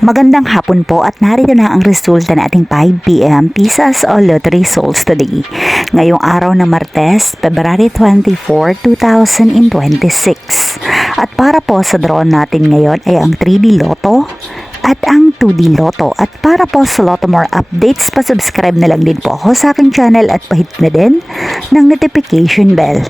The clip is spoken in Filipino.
Magandang hapon po at narito na ang resulta ng ating 5pm PISAS o Lottery results today. Ngayong araw na Martes, February 24, 2026. At para po sa draw natin ngayon ay ang 3D Lotto at ang 2D Lotto. At para po sa Lotto more updates, pa-subscribe na lang din po ako sa aking channel at pahit na din ng notification bell.